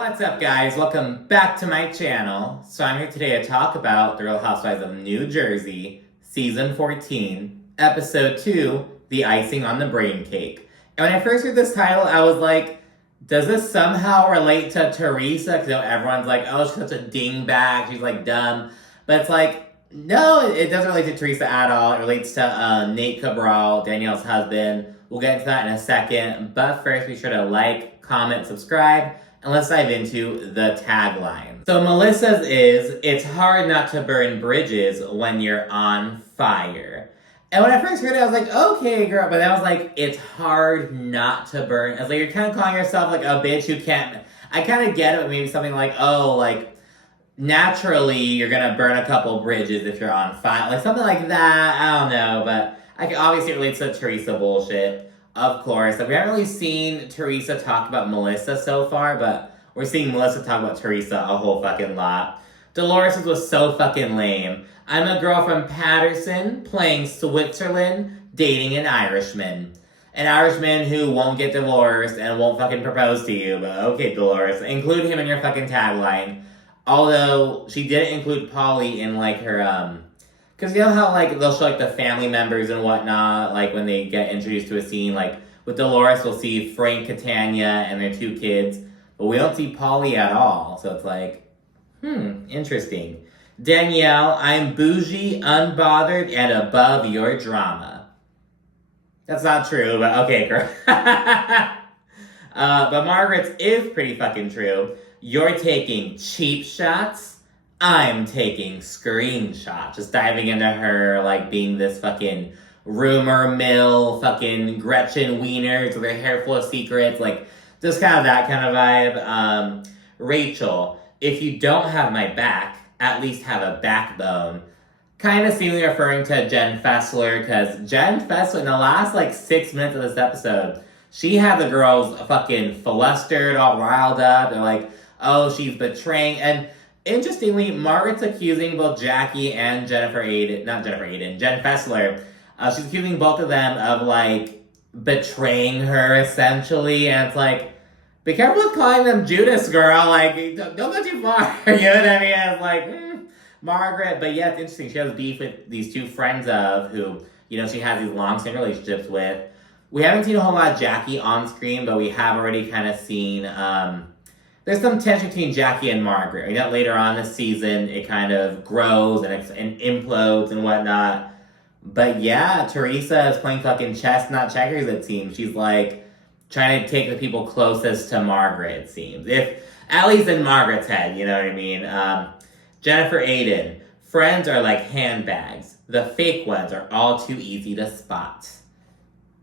What's up, guys? Welcome back to my channel. So I'm here today to talk about The Real Housewives of New Jersey, Season 14, Episode 2, The Icing on the Brain Cake. And when I first heard this title, I was like, does this somehow relate to Teresa? Because everyone's like, oh, she's such a dingbat, she's like dumb. But it's like, no, it doesn't relate to Teresa at all. It relates to Nate Cabral, Danielle's husband. We'll get into that in a second. But first, be sure to like, comment, subscribe. And let's dive into the tagline. So Melissa's is, it's hard not to burn bridges when you're on fire. And when I first heard it, I was like, okay, girl. But then I was like, it's hard not to burn. I was like, you're kind of calling yourself like a bitch who can't... I kind of get it, but maybe something like, oh, like, naturally you're going to burn a couple bridges if you're on fire. Like, something like that. I don't know. But I can obviously relate to Teresa bullshit. Of course. We haven't really seen Teresa talk about Melissa so far, but we're seeing Melissa talk about Teresa a whole fucking lot. Dolores was so fucking lame. I'm a girl from Patterson, playing Switzerland, dating an Irishman. An Irishman who won't get divorced and won't fucking propose to you, but okay, Dolores. Include him in your fucking tagline. Although, she didn't include Polly in, like, her, because you know how, like, they'll show, like, the family members and whatnot, like, when they get introduced to a scene, like, with Dolores, we'll see Frank Catania and their two kids, but we don't see Polly at all, so it's like, interesting. Danielle, I'm bougie, unbothered, and above your drama. That's not true, but okay, girl. But Margaret's is pretty fucking true. You're taking cheap shots. I'm taking screenshots. Just diving into her, like, being this fucking rumor mill, fucking Gretchen Wieners with her hair full of secrets. Like, just kind of that kind of vibe. Rachel, if you don't have my back, at least have a backbone. Kind of seemingly referring to Jen Fessler, because Jen Fessler, in the last, like, 6 minutes of this episode, she had the girls fucking flustered, all riled up. They're like, oh, she's betraying, and... Interestingly, Margaret's accusing both Jackie and Jen Fessler. She's accusing both of them of, like, betraying her, essentially. And it's like, be careful with calling them Giudice, girl. Like, don't go too far. You know what I mean? It's like, Margaret. But yeah, it's interesting. She has beef with these two friends of who, you know, she has these long-standing relationships with. We haven't seen a whole lot of Jackie on screen, but we have already kind of seen... there's some tension between Jackie and Margaret. You know, later on this season, it kind of grows and implodes and whatnot. But yeah, Teresa is playing fucking chess, not checkers, it seems. She's, like, trying to take the people closest to Margaret, it seems. If, at least in Margaret's head, you know what I mean? Jennifer Aiden. Friends are like handbags. The fake ones are all too easy to spot.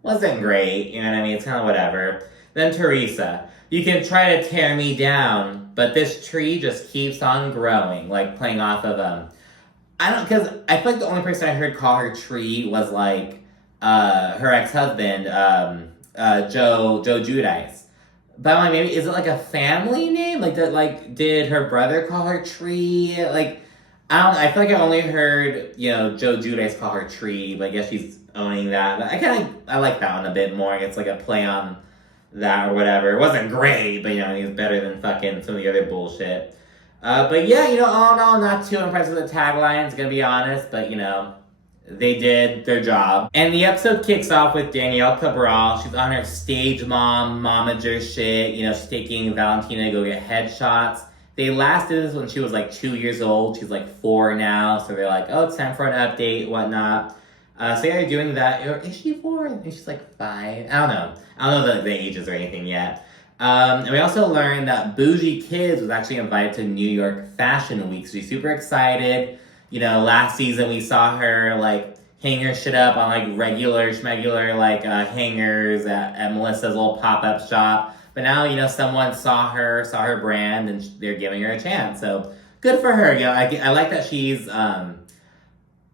Wasn't great, you know what I mean? It's kind of whatever. Then Teresa. You can try to tear me down, but this tree just keeps on growing, like playing off of because I feel like the only person I heard call her tree was like her ex-husband, Joe Giudice. But I'm like, maybe is it like a family name? Did her brother call her tree? Like, I don't know. I feel like I only heard, you know, Joe Giudice call her tree, but I guess she's owning that. But I like that one a bit more. It's like a play on that or whatever. It wasn't great, but, you know, he was better than fucking some of the other bullshit. But yeah, you know, all in all, not too impressed with the taglines, gonna be honest, but, you know, they did their job. And the episode kicks off with Danielle Cabral. She's on her stage momager shit. You know, she's taking Valentina to go get headshots. They last did this when she was like 2 years old. She's like 4 now, so they're like, oh, it's time for an update, whatnot. So yeah, they're doing that. Or is she 4? I think she's like 5. I don't know the ages or anything yet. And we also learned that Bougie Kids was actually invited to New York Fashion Week. So she's super excited. You know, last season we saw her, like, hang her shit up on, like, regular schmegular, like, hangers at Melissa's little pop-up shop. But now, you know, someone saw her brand, and they're giving her a chance. So, good for her. You know, I like that she's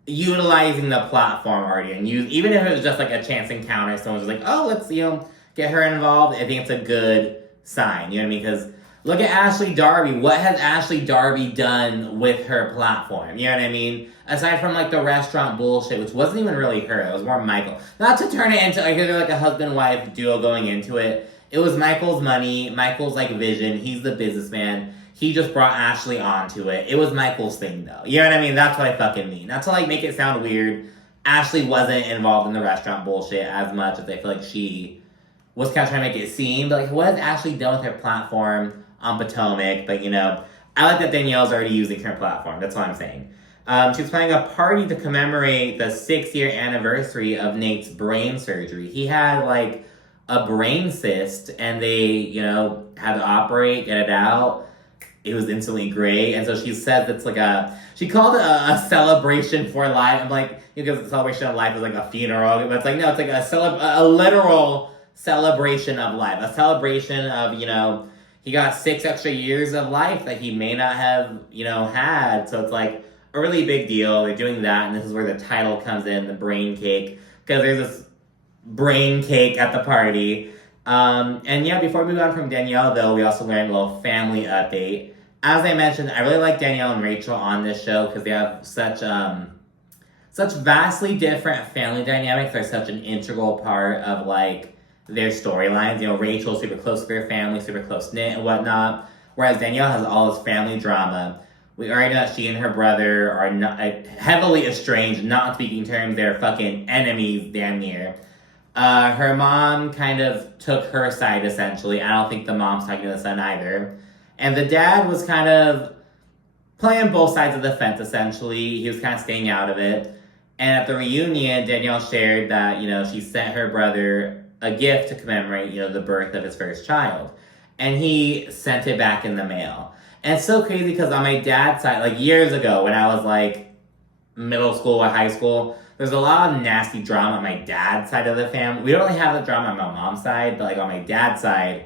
utilizing the platform already. And even if it was just, like, a chance encounter, someone's just like, oh, let's, you know, get her involved. I think it's a good sign. You know what I mean? Because... look at Ashley Darby. What has Ashley Darby done with her platform? You know what I mean? Aside from, like, the restaurant bullshit, which wasn't even really her. It was more Michael. Not to turn it into, like, a husband-wife duo going into it. it was Michael's money, Michael's, like, vision. He's the businessman. He just brought Ashley onto it. It was Michael's thing, though. You know what I mean? That's what I fucking mean. Not to, like, make it sound weird. Ashley wasn't involved in the restaurant bullshit as much as I feel like she was kind of trying to make it seem. But, like, what has Ashley done with her platform on Potomac? But, you know, I like that Danielle's already using her platform. That's all I'm saying. She was planning a party to commemorate the 6-year anniversary of Nate's brain surgery. He had, like, a brain cyst, and they, you know, had to operate, get it out. It was instantly great. And so she said it's like she called it a celebration for life. I'm like, because the celebration of life is like a funeral. But it's like, no, it's like a literal celebration of life. A celebration of, you know, he got 6 extra years of life that he may not have, you know, had. So it's like a really big deal. They're doing that. And this is where the title comes in, the brain cake. Because there's this brain cake at the party. And yeah, before we move on from Danielle, though, we also learned a little family update. As I mentioned, I really like Danielle and Rachel on this show because they have such vastly different family dynamics. They're such an integral part of, like, their storylines. You know, Rachel's super close to their family, super close-knit and whatnot, whereas Danielle has all this family drama. We already know that she and her brother are not, heavily estranged, not on speaking terms. They're fucking enemies, damn near. Her mom kind of took her side, essentially. I don't think the mom's talking to the son either. And the dad was kind of playing both sides of the fence, essentially. He was kind of staying out of it. And at the reunion, Danielle shared that, you know, she sent her brother a gift to commemorate, you know, the birth of his first child. And he sent it back in the mail. And it's so crazy because on my dad's side, like years ago when I was like middle school or high school, there's a lot of nasty drama on my dad's side of the family. We don't really have the drama on my mom's side, but like on my dad's side,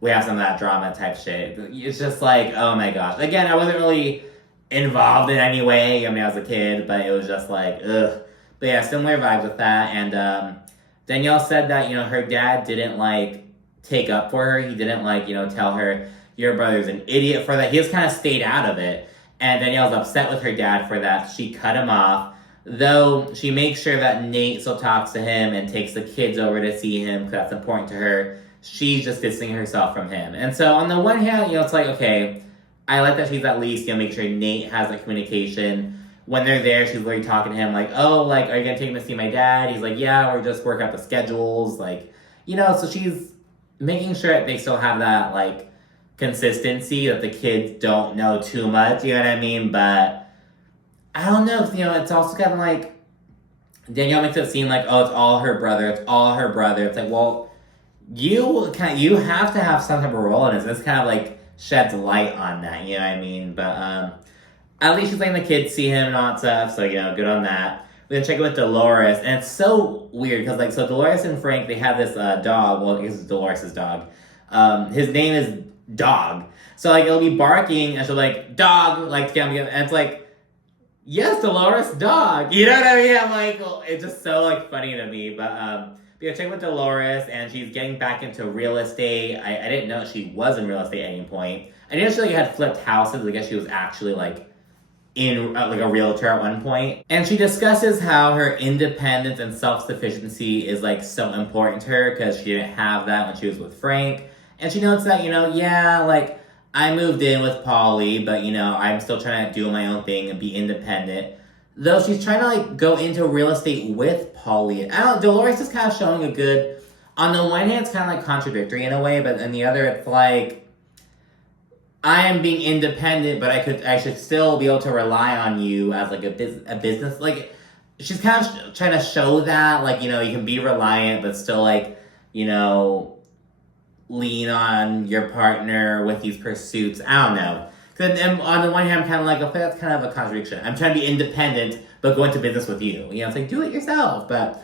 we have some of that drama type shit. It's just like, oh my gosh. Again, I wasn't really involved in any way. I mean, I was a kid, but it was just like, ugh. But yeah, similar vibes with that. And Danielle said that, you know, her dad didn't, like, take up for her. He didn't, like, you know, tell her, your brother's an idiot for that. He just kind of stayed out of it. And Danielle's upset with her dad for that. She cut him off. Though she makes sure that Nate still talks to him and takes the kids over to see him because that's important to her. She's just distancing herself from him. And so on the one hand, you know, it's like, okay, I like that she's at least, you know, make sure Nate has that communication. When they're there, she's literally talking to him like, oh, like, are you going to take him to see my dad? He's like, yeah, we're just working out the schedules. Like, you know, so she's making sure that they still have that, like, consistency, that the kids don't know too much, you know what I mean? But I don't know, you know, it's also kind of like, Danielle makes it seem like, oh, it's all her brother. It's like, well, you have to have some type of role in this. This kind of like sheds light on that, you know what I mean? But at least she's letting the kids see him and all that stuff, so, you know, good on that. We then check in with Dolores, and it's so weird because, like, so Dolores and Frank, they have this dog. Well, I guess it's Dolores' dog. His name is Dog. So, like, it'll be barking, and she'll like, dog, like, and it's like, yes, Dolores, dog. You know what I mean? I'm like, well, it's just so, like, funny to me. But we check with Dolores, and she's getting back into real estate. I didn't know she was in real estate at any point. I didn't know she, like, had flipped houses. I guess she was actually, like, in like a realtor at one point. And she discusses how her independence and self-sufficiency is, like, so important to her because she didn't have that when she was with Frank. And she notes that, you know, yeah, like, I moved in with Polly, but, you know, I'm still trying to do my own thing and be independent. Though she's trying to, like, go into real estate with Polly. I don't know, Dolores is kind of showing a good, on the one hand, it's kind of, like, contradictory in a way, but on the other, it's like, I am being independent, but I should still be able to rely on you as, like, a business. Like, she's kind of trying to show that, like, you know, you can be reliant, but still, like, you know, lean on your partner with these pursuits. I don't know. And on the one hand, I'm kind of like, okay, that's kind of a contradiction. I'm trying to be independent, but go into business with you. You know, it's like, do it yourself. But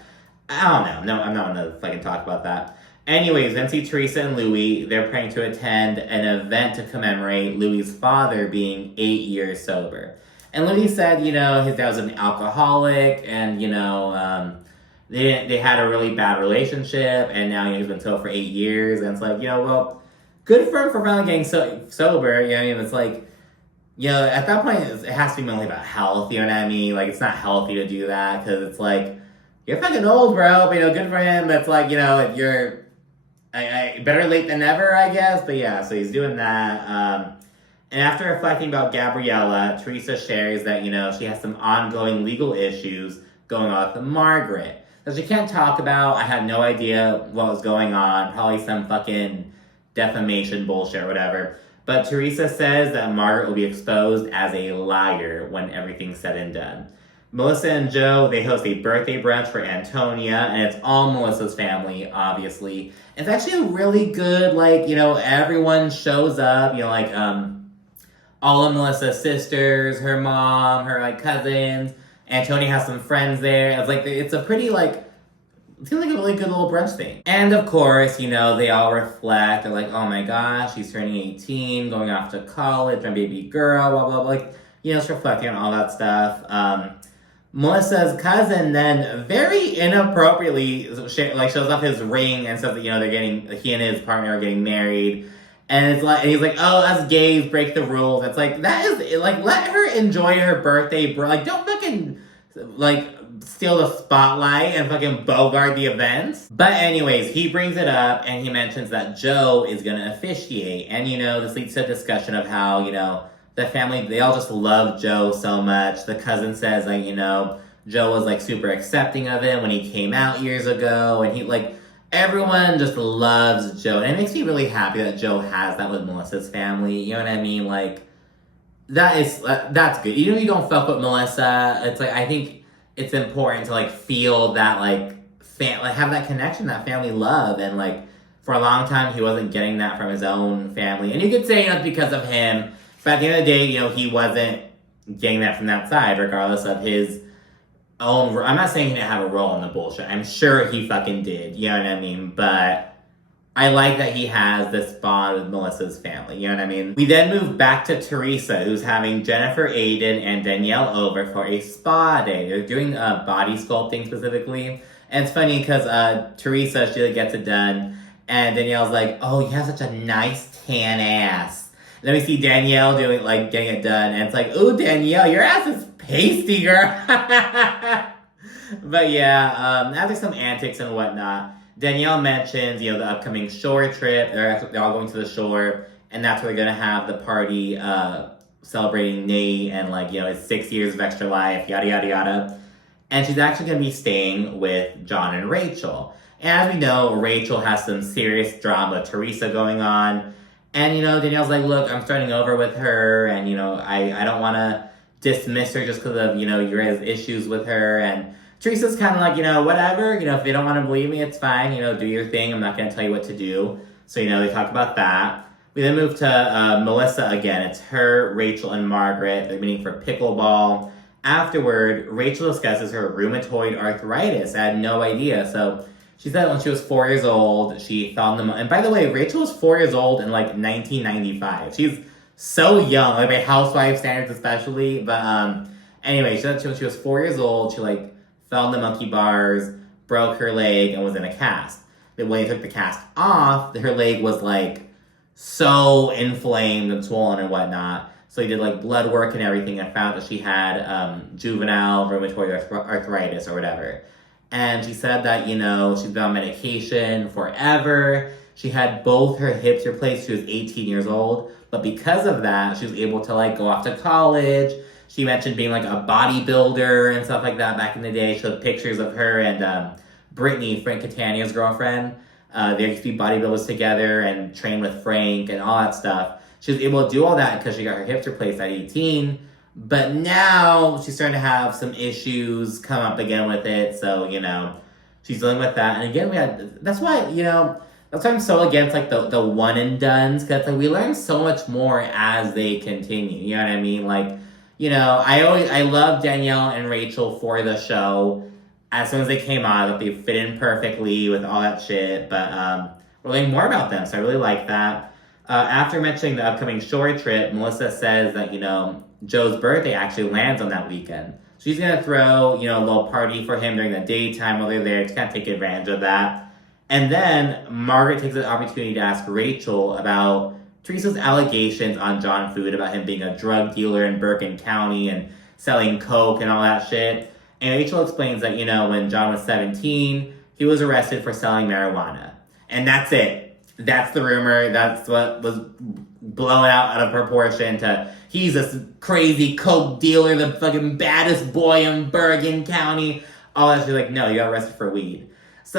I don't know. No, I'm not going to fucking talk about that. Anyways, then see Teresa and Louis. They're planning to attend an event to commemorate Louis' father being 8 years sober. And Louis said, you know, his dad was an alcoholic, and, you know, they had a really bad relationship, and now, you know, he's been sober for 8 years. And it's like, you know, well, good for him for finally getting sober. You know what I mean? It's like, you know, at that point, it has to be mainly about health. You know what I mean? Like, it's not healthy to do that because it's like, you're fucking old, bro. But, you know, good for him. But it's like, you know, if you're better late than never, I guess. But yeah, so he's doing that. And after reflecting about Gabriella, Teresa shares that, she has some ongoing legal issues going on with Margaret that she can't talk about. I had no idea what was going on. Probably some fucking defamation bullshit or whatever. But Teresa says that Margaret will be exposed as a liar when everything's said and done. Melissa and Joe, they host a birthday brunch for Antonia, and it's all Melissa's family, obviously. It's actually a really good, everyone shows up, all of Melissa's sisters, her mom, her, cousins. Antonia has some friends there. It's a pretty, it seems like a really good little brunch thing. And of course, they all reflect. They're like, oh my gosh, she's turning 18, going off to college, my baby girl, blah, blah, blah. It's reflecting on all that stuff. Melissa's cousin then very inappropriately shows off his ring and says that, he and his partner are getting married. And he's like, oh, us gays break the rules. It's that is, let her enjoy her birthday, bro. Don't fucking, steal the spotlight and fucking bogart the events. But anyways, he brings it up and he mentions that Joe is gonna officiate. And, this leads to a discussion of how, the family, they all just love Joe so much. The cousin says, Joe was, super accepting of him when he came out years ago. And he, everyone just loves Joe. And it makes me really happy that Joe has that with Melissa's family. You know what I mean? That's good. Even if you don't fuck with Melissa, it's, I think it's important to, feel that, have that connection, that family love. And, for a long time, he wasn't getting that from his own family. And you could say, it's because of him. But at the end of the day, he wasn't getting that from that side, regardless of his own... I'm not saying he didn't have a role in the bullshit. I'm sure he fucking did, you know what I mean? But I like that he has this bond with Melissa's family, you know what I mean? We then move back to Teresa, who's having Jennifer, Aiden, and Danielle over for a spa day. They're doing body sculpting specifically. And it's funny because Teresa, she gets it done, and Danielle's like, oh, you have such a nice tan ass. Then we see Danielle getting it done, and it's ooh, Danielle, your ass is pasty, girl. But yeah, after some antics and whatnot, Danielle mentions, the upcoming shore trip. They're all going to the shore, and that's where they're gonna have the party celebrating Nate and his 6 years of extra life, yada yada yada. And she's actually gonna be staying with John and Rachel. And as we know, Rachel has some serious drama with Teresa going on. And, Danielle's like, look, I'm starting over with her, and, I don't want to dismiss her just because of, your issues with her. And Teresa's kind of like, whatever, if they don't want to believe me, it's fine, do your thing. I'm not going to tell you what to do. So, they talk about that. We then move to Melissa again. It's her, Rachel, and Margaret. They're meeting for pickleball. Afterward, Rachel discusses her rheumatoid arthritis. I had no idea. So she said when she was 4 years old, she found them. And by the way, Rachel was 4 years old in 1995. She's so young, by housewife standards especially. But anyway, she said when she was 4 years old, she fell in the monkey bars, broke her leg, and was in a cast. Then when they took the cast off, her leg was so inflamed and swollen and whatnot. So he did blood work and everything and found that she had juvenile rheumatoid arthritis or whatever. And she said that, she's been on medication forever. She had both her hips replaced. She was 18 years old. But because of that, she was able to, go off to college. She mentioned being, a bodybuilder and stuff like that back in the day. She showed pictures of her and Brittany, Frank Catania's girlfriend. They used to be bodybuilders together and train with Frank and all that stuff. She was able to do all that because she got her hips replaced at 18. But now she's starting to have some issues come up again with it. So, she's dealing with that. And again, that's why I'm so against the one and dones. Because we learn so much more as they continue. You know what I mean? I love Danielle and Rachel for the show. As soon as they came on, they fit in perfectly with all that shit. But we're learning more about them. So I really like that. After mentioning the upcoming shore trip, Melissa says that, Joe's birthday actually lands on that weekend. She's going to throw, a little party for him during the daytime while they're there to kind of take advantage of that. And then Margaret takes the opportunity to ask Rachel about Teresa's allegations on John Food about him being a drug dealer in Bergen County and selling coke and all that shit. And Rachel explains that, when John was 17, he was arrested for selling marijuana. And that's it. That's the rumor. That's what was blown out of proportion to he's this crazy coke dealer, the fucking baddest boy in Bergen County. All that shit. Like, no, you got arrested for weed. So,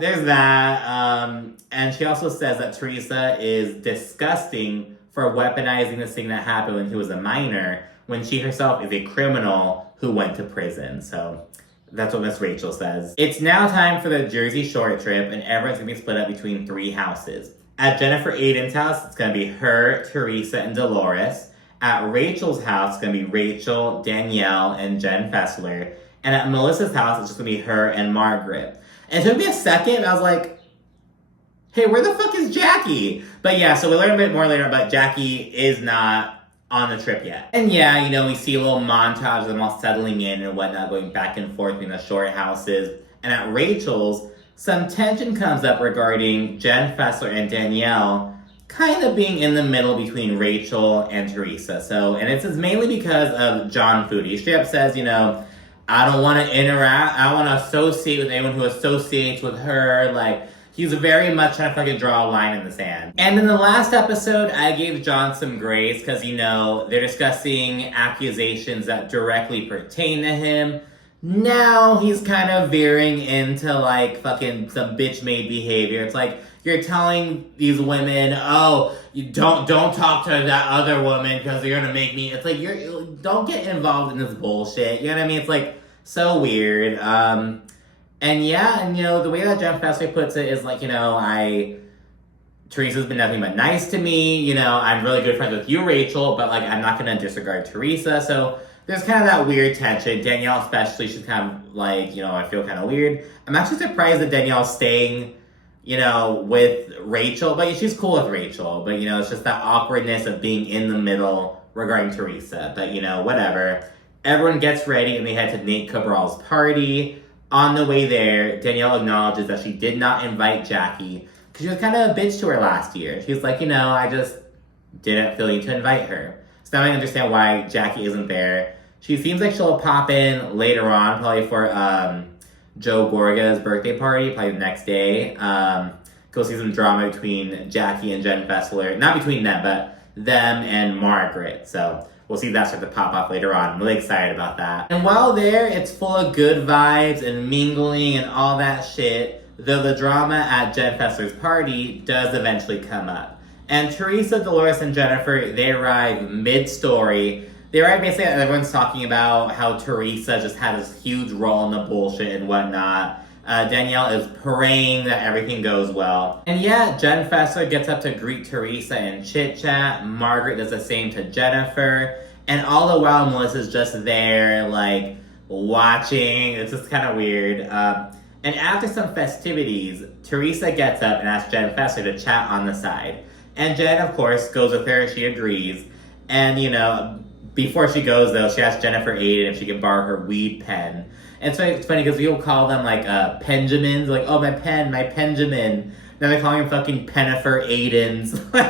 there's that. And she also says that Teresa is disgusting for weaponizing this thing that happened when he was a minor, when she herself is a criminal who went to prison. So that's what Miss Rachel says. It's now time for the Jersey Shore trip, and everyone's gonna be split up between 3 houses. At Jennifer Aydin's house, it's gonna be her, Teresa, and Dolores. At Rachel's house, it's gonna be Rachel, Danielle, and Jen Fessler. And at Melissa's house, it's just gonna be her and Margaret. And it took me a second, I was like, hey, where the fuck is Jackie? But yeah, so we learn a bit more later, but Jackie is not on the trip yet. And yeah, we see a little montage of them all settling in and whatnot, going back and forth between the short houses. And at Rachel's, some tension comes up regarding Jen Fessler and Danielle kind of being in the middle between Rachel and Teresa. And it's mainly because of John Foody. He straight up says, I don't want to interact, I don't want to associate with anyone who associates with her, like, he's very much trying to fucking draw a line in the sand. And in the last episode, I gave John some grace because, they're discussing accusations that directly pertain to him. Now he's kind of veering into, like, fucking some bitch-made behavior. It's like, you're telling these women, oh, you don't talk to that other woman because you're going to make me... It's like, don't get involved in this bullshit. You know what I mean? It's, like, so weird. And the way that Jen Fessler puts it is like, Teresa's been nothing but nice to me. I'm really good friends with you, Rachel, but like, I'm not going to disregard Teresa. So there's kind of that weird tension. Danielle especially, she's kind of like, I feel kind of weird. I'm actually surprised that Danielle's staying, with Rachel, but she's cool with Rachel. But, it's just that awkwardness of being in the middle regarding Teresa. But, whatever. Everyone gets ready and they head to Nate Cabral's party. On the way there, Danielle acknowledges that she did not invite Jackie because she was kind of a bitch to her last year. She was like, I just didn't feel need to invite her. So now I understand why Jackie isn't there. She seems like she'll pop in later on, probably for Joe Gorga's birthday party, probably the next day. Go see some drama between Jackie and Jen Fessler. Not between them, but them and Margaret. So we'll see that start to pop off later on. I'm really excited about that. And while there, it's full of good vibes and mingling and all that shit, though the drama at Jen Fessler's party does eventually come up. And Teresa, Dolores, and Jennifer, they arrive mid-story. They arrive basically, everyone's talking about how Teresa just had this huge role in the bullshit and whatnot. Danielle is praying that everything goes well. And yeah, Jen Fessler gets up to greet Teresa and chit-chat. Margaret does the same to Jennifer. And all the while, Melissa's just there, like, watching. It's just kind of weird. And after some festivities, Teresa gets up and asks Jen Fessler to chat on the side. And Jen, of course, goes with her. She agrees. And, before she goes, though, she asks Jennifer Aydin if she can borrow her weed pen. And so it's funny because people call them, like, Penjamins. Like, oh, my pen, my Penjamin. Now they're calling him fucking Pennifer Aydins. But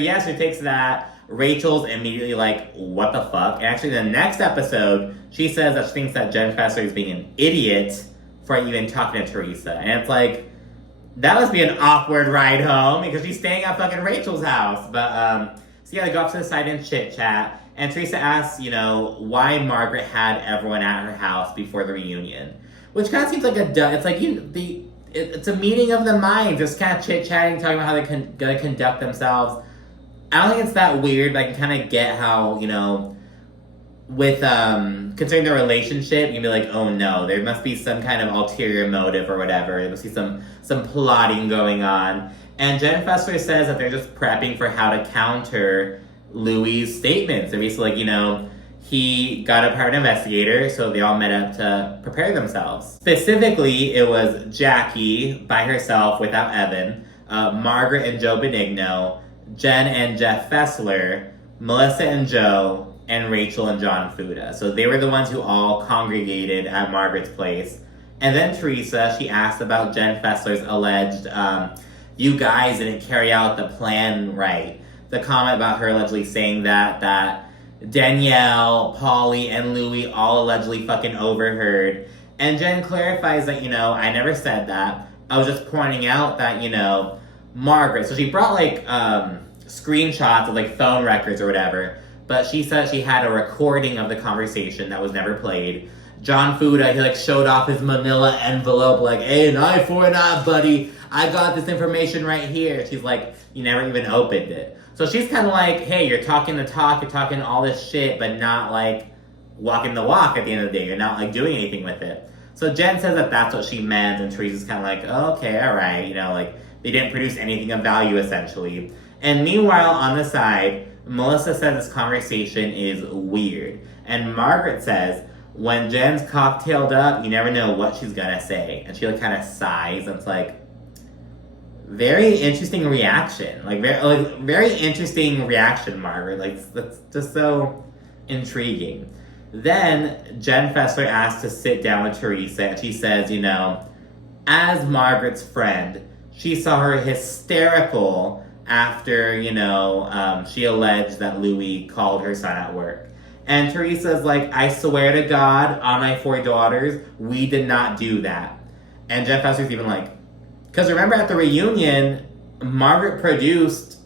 yeah, so he takes that. Rachel's immediately like, what the fuck? And actually, in the next episode, she says that she thinks that Jen Fessler is being an idiot for even talking to Teresa. And it's like, that must be an awkward ride home because she's staying at fucking Rachel's house. But, so yeah, they go up to the side and chit-chat. And Teresa asks, why Margaret had everyone at her house before the reunion. Which kind of seems like it's like, it's a meeting of the minds. Just kind of chit-chatting, talking about how they're going to conduct themselves. I don't think it's that weird, but I can kind of get how, with, concerning their relationship, you can be like, oh no, there must be some kind of ulterior motive or whatever. There must be some plotting going on. And Jen Fessler says that they're just prepping for how to counter Louis' statements. So basically, like, he got a private investigator, so they all met up to prepare themselves. Specifically, it was Jackie by herself without Evan, Margaret and Joe Benigno, Jen and Jeff Fessler, Melissa and Joe, and Rachel and John Fuda. So they were the ones who all congregated at Margaret's place. And then Teresa, she asked about Jen Fessler's alleged, you guys didn't carry out the plan right. The comment about her allegedly saying that Danielle, Pauly, and Louis all allegedly fucking overheard. And Jen clarifies that, I never said that. I was just pointing out that, you know, Margaret, so she brought like screenshots of like phone records or whatever, but she said she had a recording of the conversation that was never played. John Fuda, he like showed off his manila envelope, like, hey, an eye for an eye, buddy. I got this information right here. She's like, you never even opened it. So she's kind of like, hey, you're talking the talk, you're talking all this shit, but not like walking the walk at the end of the day. You're not like doing anything with it. So Jen says that that's what she meant, and Teresa's kind of like, oh, okay, all right, you know, like they didn't produce anything of value essentially. And meanwhile, on the side, Melissa says this conversation is weird, and Margaret says, when Jen's cocktailed up, you never know what she's gonna say. And she like kind of sighs, and it's like, very interesting reaction. Like very interesting reaction, Margaret. Like, that's just so intriguing. Then Jen Fessler asks to sit down with Teresa, and she says, you know, as Margaret's friend, she saw her hysterical after, you know, she alleged that Louis called her son at work. And Teresa's like, I swear to God, on my 4 daughters, we did not do that. And Jen Fessler's even like, because remember at the reunion, Margaret produced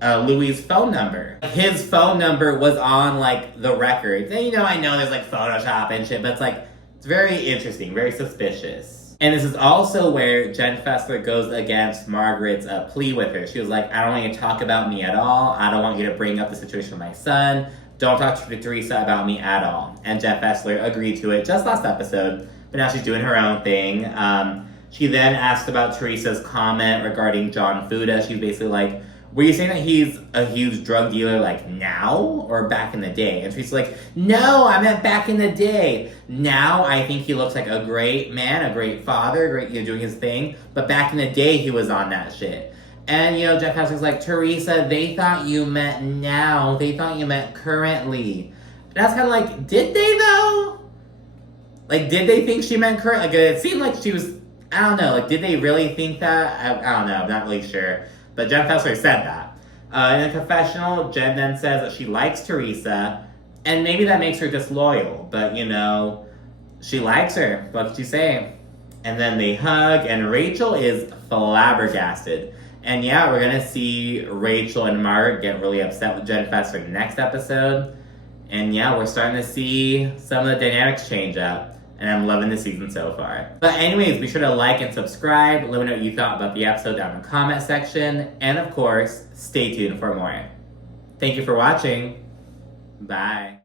Louis' phone number. His phone number was on like the records. And you know, I know there's like Photoshop and shit, but it's like, it's very interesting, very suspicious. And this is also where Jen Fessler goes against Margaret's plea with her. She was like, I don't want you to talk about me at all. I don't want you to bring up the situation with my son. Don't talk to Teresa about me at all. And Jen Fessler agreed to it just last episode, but now she's doing her own thing. She then asked about Teresa's comment regarding John Fuda. She's basically like, were you saying that he's a huge drug dealer like now or back in the day? And Teresa's like, no, I meant back in the day. Now I think he looks like a great man, a great father, great, you know, doing his thing. But back in the day, he was on that shit. And, you know, Jeff Fessler's like, Teresa, they thought you meant now. They thought you meant currently. And I was kind of like, did they though? Like, did they think she meant current? Like, it seemed like she was, I don't know. Like, did they really think that? I don't know. I'm not really sure. But Jen Fessler said that. In a confessional, Jen then says that she likes Teresa. And maybe that makes her disloyal. But, you know, she likes her. What did you say? And then they hug. And Rachel is flabbergasted. And yeah, we're going to see Rachel and Margaret get really upset with Jen Fessler next episode. And yeah, we're starting to see some of the dynamics change up. And I'm loving the season so far. But anyways, be sure to like and subscribe. Let me know what you thought about the episode down in the comment section. And of course, stay tuned for more. Thank you for watching. Bye.